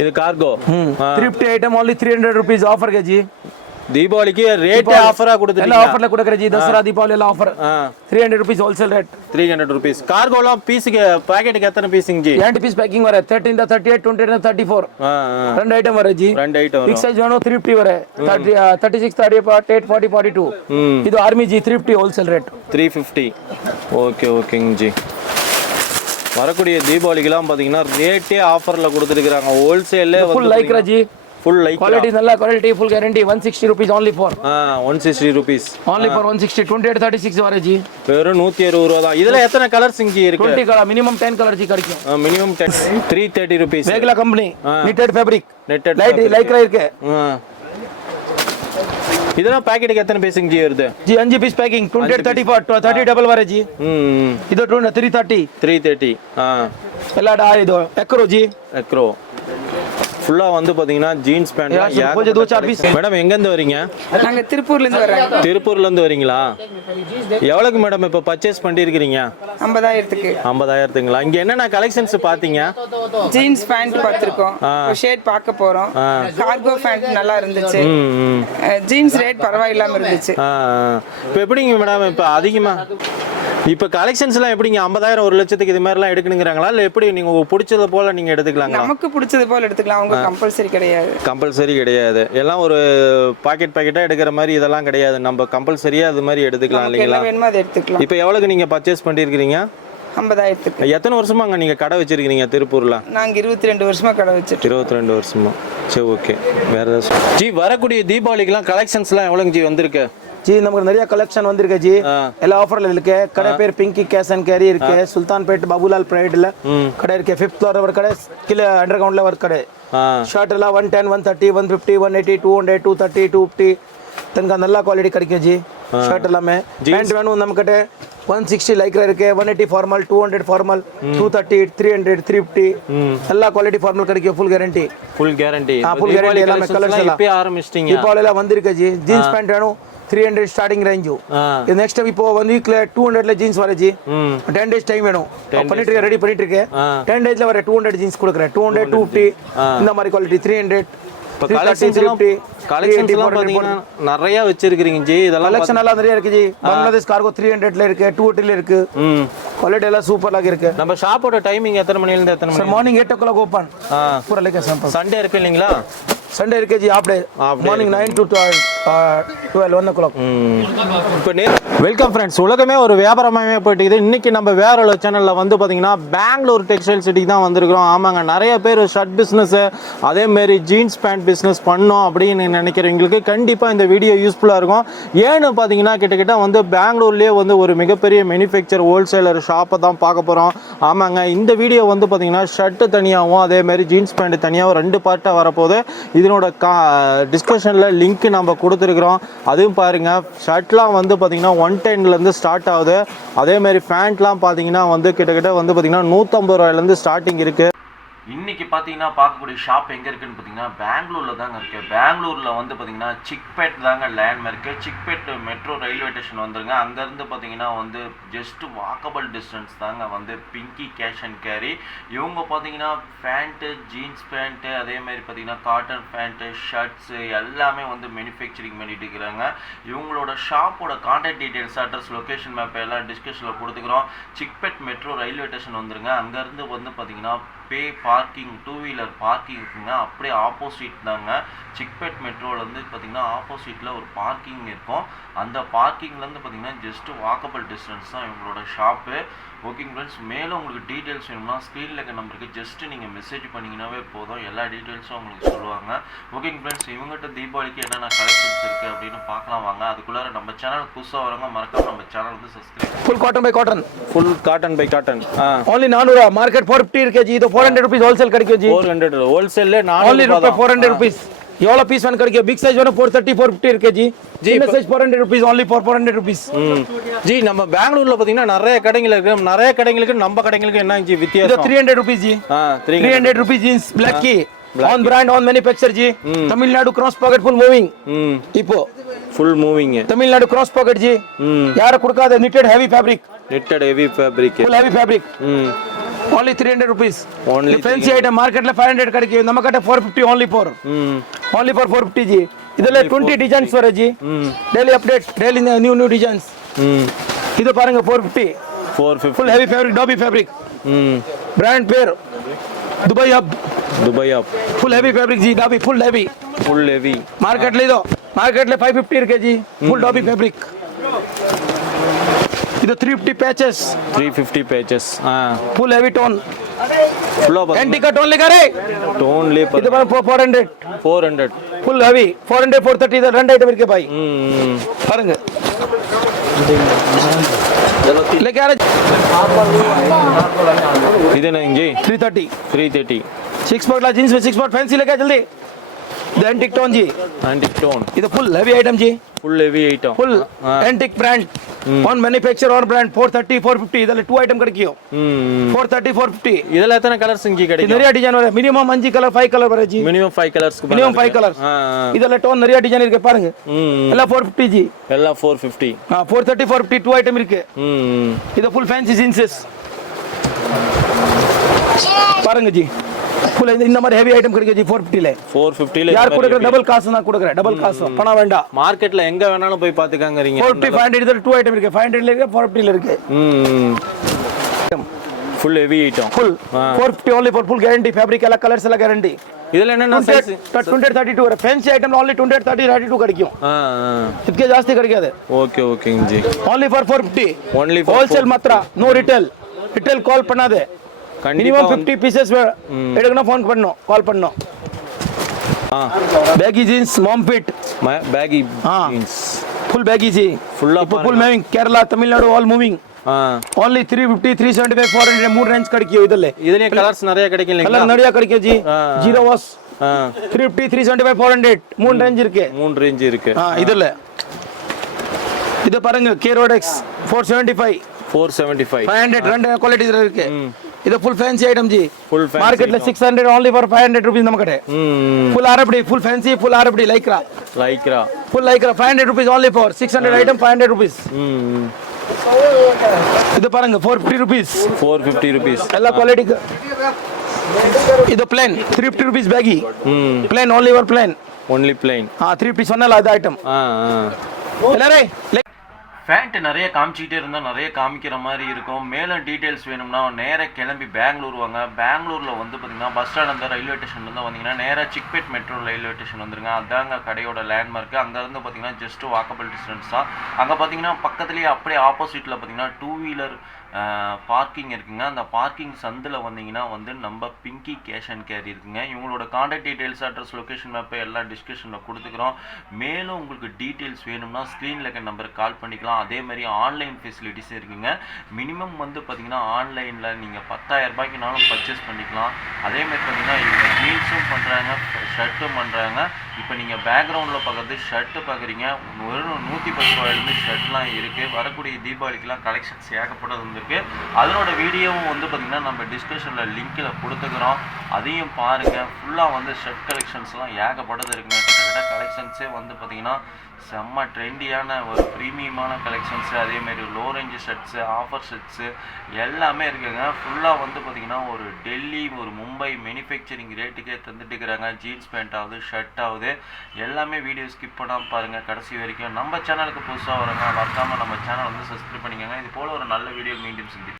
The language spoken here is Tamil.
ఇది cargo thrifty item only three hundred rupees offer ಗೆ ಜಿ ದೀಪಾವಳಿಗೆ ರೇಟ್ கொடுத்து ಎಲ್ಲ ஆஃபர்ல கொடுக்கற ஜி தசரா தீபாவளி எல்லாம் offer three hundred rupees wholesale rate three hundred rupees கார்கோலாம் பீஸுக்கு பாக்கெட்டுக்கு எத்தனை பீஸுங்க ஜி ரெண்டு பீஸ் பேக்கிங் வர. Thirteen thirty eight twenty eight thirty four ரெண்டு ஐட்டம் வர ஜி ரெண்டு ஐட்டம் பிக் சைஸ் வேணும் த்ரீ வர. Thirty thirty six thirty eight forty forty two இது army G three fifty wholesale rate three fifty okay ஓகேங்க ஜி வரக்கூடிய தீபாவளிக்கெல்லாம் பார்த்தீங்கன்னா ரேட்டே ஆஃபரில் கொடுத்துருக்குறாங்க. ஹோல்சேலில் ஃபுல் லைக்ராஜி ஃபுல் லைக் குவாலிட்டி நல்ல quality full guarantee one sixty rupees only for one sixty rupees only for one sixty twenty eight thirty six வரேஜி வெறும் நூற்றி அறுபது ரூபா தான். இதில் எத்தனை கலர்ஸ் இங்கே இருக்கு? Twenty colour minimum ten colours கிடைக்கும். Minimum ten three thirty rupees வேகலா company netted fabric netted light Lycra இருக்கு. இதெல்லாம் பாக்கெட்டுக்கு எத்தனை பீஸுங்க ஜி வருது ಜಿ ಅಂಜಿ piece packing twenty eight thirty four thirty double ವರ ಜಿ ம் ಇದು ತ್ರೀ ತರ್ಟಿ த்ரீ தேர்ட்டி ஆ ಎಲ್ಲ ಡಾ ಇದು ಎಕ್ರೋ ಜಿ எக்ரோ ஃபுல்லாக வந்து பார்த்தீங்கன்னா ஜீன்ஸ் கொஞ்சம் தூரம் சார் பேண்ட் மேடம் எங்கேருந்து வரீங்க? நாங்க திருப்பூர்ல இருந்து வர்றோம். திருப்பூர்லேருந்து வரீங்களா? எவ்வளோக்கு மேடம் இப்போ பர்ச்சேஸ் பண்ணியிருக்கிறீங்க ஐம்பதாயிரத்துக்கு. ஐம்பதாயிரத்துங்களா? இங்கே என்னென்ன கலெக்ஷன்ஸ் பார்த்தீங்க ஜீன்ஸ் பேண்ட் பார்த்துருக்கோம் ஷேட் பார்க்க போறோம். கார்கோ பேண்ட் நல்லா இருந்துச்சு. ஜீன்ஸ் ரேட் பரவாயில்லாம இருந்துச்சு. ஆ இப்போ எப்படிங்க மேடம் இப்போ அதிகமாக இப்போ கலெக்ஷன்ஸ்லாம் எப்படிங்க ஐம்பதாயிரம் ஒரு லட்சத்துக்கு இது மாதிரிலாம் எடுக்கணுங்கிறாங்களா? இல்லை எப்படி நீங்கள் பிடிச்சத போல் நீங்கள் எடுத்துக்கலாங்களா? நமக்கு பிடிச்சது போல எடுத்துக்கலாம். அவங்க கம்பல்சரி கிடையாது. கம்பல்சரி கிடையாது. எல்லாம் ஒரு பாக்கெட் பாக்கெட்டாக எடுக்கிற மாதிரி இதெல்லாம் கிடையாது. நம்ம கம்பல்சரியாக அது மாதிரி எடுத்துக்கலாம் இல்லைங்களா? வேணுமோ அதை எடுத்துக்கலாம். இப்போ எவ்வளோக்கு நீங்கள் பர்ச்சேஸ் பண்ணியிருக்கிறீங்க ஐம்பதாயிரத்துக்கு. எத்தனை வருஷமாங்க நீங்கள் கடை வச்சிருக்கிறீங்க திருப்பூரில்? நாங்க இருபத்தி ரெண்டு வருஷமா கடை வச்சுட்டு இருபத்தி ரெண்டு வருஷமா. சரி ஓகே வேற ஏதாவது சொல்லு. ஜி வரக்கூடிய தீபாவளிக்கெல்லாம் கலெக்ஷன்ஸ்லாம் எவ்வளோங்க ஜி வந்திருக்கு? ஜி நமக்கு நிறைய கலெக்ஷன் வந்திருக்கு ஜி எல்லா ஆஃபர்ல இருக்கு கடை பேர் பிங்கி கேஷ் அண்ட் கேரி இருக்கு சுல்தான்பேட் பாபுலால் பிரைவேட்ல கடை இருக்கு ஃபிஃப்த் ஃப்ளோர் ஒரு கடை கீழே அண்டர் கிரவுண்ட்ல ஒரு கடை ஆ ஷர்ட் எல்லாம் one ten one thirty one fifty one eighty two hundred two thirty two fifty தனக்கு நல்ல குவாலிட்டி கிடைக்கும் ஜி ஷர்ட் எல்லாமே பேண்ட் வேணும் நம்மக்கிட்ட ஒன் சிக்ஸ்டி லைக்ரா இருக்கு one eighty formal two hundred formal two thirty three hundred three fifty எல்லா குவாலிட்டி ஃபார்மல் கிடைக்கும் ஃபுல் கேரண்டி ஃபுல் கேரண்டி ஆ, full guarantee. எல்லாமே colours எல்லாம். இப்பயே ஆரம்பிச்சிட்டீங்க தீபாவளில வந்திருக்கு ஜி ஜீன்ஸ் பேண்ட் வேணும் த்ரீ ஹண்ட்ரட் ஸ்டார்டிங் ரேஞ்சு ஆ. நெக்ஸ்ட் இப்போ ஒன் வீக்ல டூ ஹண்ட்ரட்ல ஜீன்ஸ் வர ஜி. ம். டென் டேஸ் டைம் வேணும். பண்ணிட்டு இருக்கேன் ரெடி பண்ணிட்டு இருக்கேன். டென் டேஸ்ல வர டூ ஹண்ட்ரட் ஜீன்ஸ் கொடுக்குறேன். டூ ஹண்ட்ரட் டூ ஃபிஃப்டி இந்த மாதிரி குவாலிட்டி த்ரீ ஹண்ட்ரட் நிறைய வச்சிருக்கிறீங்க ஜி. இதெல்லாம் கலெக்ஷன் எல்லாம் நிறைய இருக்கு ஜி. பங்களாதேஷ் கார்கோ த்ரீ ஹண்ட்ரட்ல இருக்கு டூ ஹண்ட்ரட்ல இருக்கு. குவாலிட்டி எல்லாம் சூப்பராக இருக்கு. நம்ம ஷாப்போட டைமிங் எத்தனை மணிலேருந்து எத்தனை மணி morning eight o'clock open Sunday இருக்கு இல்லைங்களா? சண்டே இருக்கு G half day morning nine to twelve one o'clock இப்போ வெல்கம் ஃப்ரெண்ட்ஸ் உலகமே ஒரு வியாபாரமாகவே போயிட்டு இன்னைக்கு நம்ம வேற ஒரு சேனலில் வந்து பார்த்தீங்கன்னா பெங்களூர் டெக்ஸ்டைல் சிட்டிக்கு தான் வந்திருக்கிறோம். ஆமாங்க நிறைய பேர் ஷர்ட் பிஸ்னஸ்ஸு அதேமாரி ஜீன்ஸ் பேண்ட் பிஸ்னஸ் பண்ணோம் அப்படின்னு நினைக்கிறவங்களுக்கு கண்டிப்பாக இந்த வீடியோ யூஸ்ஃபுல்லாக இருக்கும். ஏன்னு பார்த்தீங்கன்னா கிட்டத்தட்ட வந்து பெங்களூர்லேயே வந்து ஒரு மிகப்பெரிய மேனுஃபேக்சர் ஹோல்சேலர் ஷாப்பை தான் பார்க்க போகிறோம் ஆமாங்க இந்த வீடியோ வந்து பார்த்தீங்கன்னா ஷர்ட்டு தனியாகவும் அதேமாரி ஜீன்ஸ் பேண்ட் தனியாகவும் ரெண்டு பார்ட்டாக வரப்போகுது. இதனோட கா டிஸ்கஷனில் லிங்க் நம்ம கொடுத்துருக்குறோம். அதுவும் பாருங்கள் ஷர்ட்லாம் வந்து பார்த்திங்கன்னா ஒன் டென்லேருந்து ஸ்டார்ட் ஆகுது. அதேமாரி பேண்ட்லாம் பார்த்தீங்கன்னா வந்து கிட்டத்தட்ட வந்து பார்த்தீங்கன்னா நூற்றம்பது ரூபாயிலேருந்து ஸ்டார்டிங் இருக்குது இன்னைக்கு பார்த்தீங்கன்னா பார்க்கக்கூடிய ஷாப் எங்கே இருக்குன்னு பார்த்தீங்கன்னா பெங்களூரில் தாங்க இருக்குது பெங்களூரில் வந்து பார்த்தீங்கன்னா சிக்பேட் தாங்க landmark Chickpet metro railway station வந்துருங்க. அங்கேருந்து பார்த்தீங்கன்னா வந்து ஜஸ்ட் வாக்கபிள் டிஸ்டன்ஸ் தாங்க வந்து பிங்கி கேஷ் அண்ட் கேரி இவங்க பார்த்தீங்கன்னா பேண்ட்டு ஜீன்ஸ் பேண்ட்டு அதே மாதிரி பார்த்தீங்கன்னா காட்டன் பேண்ட்டு ஷர்ட்ஸு எல்லாமே வந்து மேனுஃபேக்சரிங் பண்ணிட்டு இருக்கிறாங்க. இவங்களோட ஷாப்போட contact details address location map எல்லாம் டிஸ்கஷனில் கொடுத்துக்கிறோம். சிக்பேட் மெட்ரோ ரயில்வே ஸ்டேஷன் வந்துருங்க. அங்கேருந்து வந்து பார்த்தீங்கன்னா பே பா பார்க்கிங் டூ வீலர் பார்க்கிங் இருக்குங்க. அப்படியே ஆப்போசிட் தாங்க. சிக்பேட் மெட்ரோவில் வந்து பார்த்தீங்கன்னா ஆப்போசிட்டில் ஒரு பார்க்கிங் இருக்கும். அந்த பார்க்கிங்லேருந்து பார்த்தீங்கன்னா ஜஸ்ட் வாக்கபிள் டிஸ்டன்ஸ் தான் இவங்களோட ஷாப்பு ஓகேங்க ஃப்ரெண்ட்ஸ் மேலும் உங்களுக்கு டீட்டெயில்ஸ் வேணும்னா ஸ்க்ரீனில் இருக்க நம்பருக்கு ஜஸ்ட் நீங்கள் மெசேஜ் பண்ணிங்கனாவே போதும். எல்லா டீட்டெயில்ஸும் உங்களுக்கு சொல்லுவாங்க. ஓகேங்க ஃப்ரெண்ட்ஸ் இவங்ககிட்ட தீபாவளிக்கு என்னென்ன கலெக்ஷன்ஸ் இருக்குது அப்படின்னு பார்க்கலாம் வாங்க. அதுக்குள்ளார நம்ம சேனல் புதுசாக வரவங்க மறக்காம நம்ம சேனல் வந்து subscribe full cotton by cotton full cotton by cotton only நானூறு மார்க்கெட் ஃபோர் ஃபிஃப்டி இருக்கு ஜி இது ஃபோர் ஹண்ட்ரட் ருபீஸ் ஹோல்சேல் கிடைக்கும் ஜி ஃபோர் ஹண்ட்ரட் ஹோல்சேல்ல ஓன்லி நானூறு ரூபாய் ஃபோர் ஹண்ட்ரட் ருபீஸ் எவ்வளோ பீஸ் வேணும் கிடைக்கும் பிக் சைஸ் வேணும் ஃபோர் தேர்ட்டி ஃபோர் ஃபிஃப்டி இருக்கு ஜி சின்ன size four hundred rupees only four four hundred rupees. G நம்ம பெங்களூர்ல பாத்தீங்கன்னா நிறைய கடைகள் இருக்கு. நிறைய கடைகளுக்கு நம்ம கடைகளுக்கு என்ன ஜி வித்தியாசம்? Three hundred rupees G three three hundred rupees jeans black Ki own brand on manufacture G Tamil Nadu cross pocket full moving இப்போ full moving Tamil Nadu cross pocket G யாரும் கொடுக்காத knitted heavy fabric netted heavy fabric full heavy fabric ம். Only 300 rupees. Only இது fancy item மார்க்கெட்ல 500 கிடைக்கும். நம்ம கிட்ட 450 only for only for four fifty जी இதில் டுவெண்ட்டி டிசைன்ஸ் வர G daily update daily new new designs இது பாருங்க four fifty four fifty full heavy fabric dobby fabric brand பேர் Dubai hub Dubai hub full heavy fabric G dobby full heavy full heavy market లేదో మార్కెట్ లో ఫైవ్ ఫిఫ్టీ ఇరుకే జీ ఫుల్ డాబీ ఫ్యాబ్రిక్ ఇది three fifty patches three fifty patches full heavy tone ఎంత టికెట్ ఓన్లీ గారే ఓన్లీ ఇది మన four hundred four hundred full heavy four hundred four thirty இது ரெண்டு ஐட்டம் இருக்கு பாய் பாருங்க. இல்லை கேரேஜ் இது என்ன இங்கே? Three thirty three thirty six பாட்லாம் jeans six பாட் ஃபேன்சி இல்லை ஜல்தி. Antique tone G antique tone ఇది full heavy item G full heavy item full antique brand own manufacture own brand four thirty four fifty இதில் டூ ஐட்டம் கிடைக்கும் ஃபோர் தேர்ட்டி ஃபோர் ஃபிஃப்டி இதில் எத்தனை கலர்ஸ் இங்கே கிடைக்கும் நிறைய டிசைன் வரும் மினிமம் அஞ்சு கலர் ஃபைவ் கலர் வரும் G minimum five colours minimum five colour இதில் டோன் நிறைய டிசைன் இருக்கு பாருங்க எல்லாம் ஃபோர் ஃபிஃப்டி ஜி எல்லாம் ஃபோர் ஃபிஃப்டி ஆ four thirty four fifty two item இருக்கு இது ஃபுல் ஃபேன்சி பாருங்க ஜி ஃபுல் இந்த மாதிரி ஹெவி ஐட்டம் கிடைக்கும் ஜி ஃபோர் ஃபிஃப்டில ஃபோர் ஃபிஃப்டியில் யார் கொடுக்குற டபுள் காசு நான் கொடுக்குறேன் டபுள் காசு பணம் வேண்டாம் மார்க்கெட்டில் எங்கே வேணாலும் போய் பார்த்துக்காங்கிறீங்க ஃபோர் ஃபிஃப்டி ஃபைவ் ஹண்ட்ரட் இதில் டூ ஐட்டம் இருக்கு ஃபைவ் ஹண்ட்ரட்ல இருக்கு ஃபோர் ஃபிஃப்டில இருக்கு ம் full heavy item full four fifty only four full guarantee fabric எல்லாம் கலர்ஸ் எல்லாம் கேரண்டி இதில் என்னென்ன சைஸ் டுவெண்ட்டி தேர்ட்டி டூ வரும் fancy item only twenty thirty thirty two கிடைக்கும் ஆ ஆ ಇದಕ್ಕೆ ಜಾಸ್ತಿ கிடைக்காது ஓகே ஓகேங்க G only for 450 Only for wholesale மாத்திர நோ ரிட்டேல் ரிட்டேல் கால் பண்ணாதே கண்டிப்பாக மினிமம் ஃபிஃப்டி பீசஸ் எடுக்கணும் ஃபோன் பண்ணணும். கால் பண்ணும் baggy jeans mom fit baggy jeans full baggy G ஃபுல்லா இப்போ full moving Kerala Tamil Nadu all moving only three fifty three seventy five four hundred மூணு ரேஞ்ச் கிடைக்கும் இதில் இதுலேயே கலர்ஸ் நிறைய கிடைக்கும் கலர் நிறைய கிடைக்கும் G. Zero was three fifty three seventy five four hundred மூணு ரேஞ்ச் இருக்கு. மூணு ரேஞ்ச் இருக்கு. இதில். இது பாருங்க கேரோடெக்ஸ் four seventy five four seventy five five hundred ரெண்டு குவாலிட்டியில் இருக்கு. இது full fancy item G Full fancy மார்க்கெட்ல six hundred only for five hundred rupees நம்ம கடை ம் full ஆரப்படி full fancy full ஆரப்படி Lycra Lycra full Lycra five hundred rupees only for six hundred item five hundred rupees ம் இது பாருங்க four fifty rupees four fifty rupees ಎಲ್ಲ ಕ್ವಾಲಿಟಿಗೆ ಇದು plain three fifty rupees baggy ம் plain only for plain only plain ಹಾ ತ್ರೀ ಫಿಫ್ಟಿ ಸೊನ್ನಲ್ಲ ಅದು ಐಟಮ್ ஆ ஆ ಎಲ್ಲರೇ ஃபேண்ட் நிறைய காமிச்சிக்கிட்டே இருந்தால் நிறைய காமிக்கிற மாதிரி இருக்கும். மேலும் டீட்டெயில்ஸ் வேணும்னா நேராக கிளம்பி பெங்களூர் வாங்க. பெங்களூரில் வந்து பார்த்தீங்கன்னா பஸ் ஸ்டாண்ட் அந்த ரயில்வே ஸ்டேஷன்லேருந்து வந்தீங்கன்னா நேராக சிக்பேட் மெட்ரோ ரயில்வே ஸ்டேஷன் வந்துருங்க. அதாங்க கடையோட லேண்ட்மார்க்கு அங்கேருந்து பார்த்தீங்கன்னா ஜஸ்ட் வாக்கபிள் டிஸ்டன்ஸ் தான். அங்கே பார்த்தீங்கன்னா பக்கத்துலேயே அப்படியே ஆப்போசிட்டில் பார்த்தீங்கன்னா டூ வீலர் பார்க்கிங் இருக்குங்க. அந்த பார்க்கிங் சந்தில் வந்தீங்கன்னா வந்து நம்ம பிங்கி கேஷ் அண்ட் கேரி இருக்குங்க. இவங்களோட காண்டாக்ட் டீட்டெயில்ஸ் அட்ரஸ் லொக்கேஷன் மேப்பை எல்லா டிஸ்கிரிப்ஷனில் கொடுத்துக்கிறோம். மேலும் உங்களுக்கு டீட்டெயில்ஸ் வேணும்னா ஸ்க்ரீனில் இருக்க நம்பருக்கு கால் பண்ணிக்கலாம். அதே மாதிரி ஆன்லைன் ஃபெசிலிட்டிஸ் இருக்குங்க. மினிமம் வந்து பார்த்தீங்கன்னா ஆன்லைனில் நீங்கள் பத்தாயிரம் ரூபாய்க்குனாலும் பர்ச்சேஸ் பண்ணிக்கலாம். அதே மாதிரி பார்த்தீங்கன்னா இவங்க ஜீன்ஸும் பண்ணுறாங்க ஷர்ட்டும் பண்ணுறாங்க இப்போ நீங்கள் பேக்ரவுண்டில் பார்க்குறது ஷர்ட்டு பார்க்குறீங்க ஒரு நூற்றி பத்து ரூபாயிலேருந்து ஷர்ட்லாம் இருக்குது வரக்கூடிய தீபாவளிக்கெலாம் கலெக்ஷன்ஸ் ஏகப்பட்டது வந்திருக்கு அதனோட வீடியோவும் வந்து பார்த்திங்கன்னா நம்ம டிஸ்கிரிப்ஷனில் லிங்க்கில் கொடுத்துக்கிறோம். அதையும் பாருங்கள் ஃபுல்லாக வந்து ஷர்ட் கலெக்ஷன்ஸ்லாம் ஏகப்பட்டது இருக்குங்க கிட்டத்தட்ட கலெக்ஷன்ஸே வந்து பார்த்திங்கன்னா செம்ம ட்ரெண்டியான ஒரு ப்ரீமியமான கலெக்ஷன்ஸு அதேமாரி low range shirts offer shirts எல்லாமே இருக்குதுங்க ஃபுல்லாக வந்து பார்த்திங்கன்னா ஒரு டெல்லி ஒரு மும்பை மேனுஃபேக்சரிங் ரேட்டுக்கே தந்துட்டு இருக்கிறாங்க. ஜீன்ஸ் பேண்ட் ஆகுது ஷர்ட் ஆகுது. எல்லாமே வீடியோ ஸ்கிப் பண்ணாமல் பாருங்கள் கடைசி வரைக்கும். நம்ம சேனலுக்கு புதுசாக வரங்க மறக்காமல் நம்ம சேனல் வந்து சப்ஸ்கிரைப் பண்ணிக்கோங்க. இது போல் ஒரு நல்ல வீடியோ மீண்டும் சந்திப்போம்.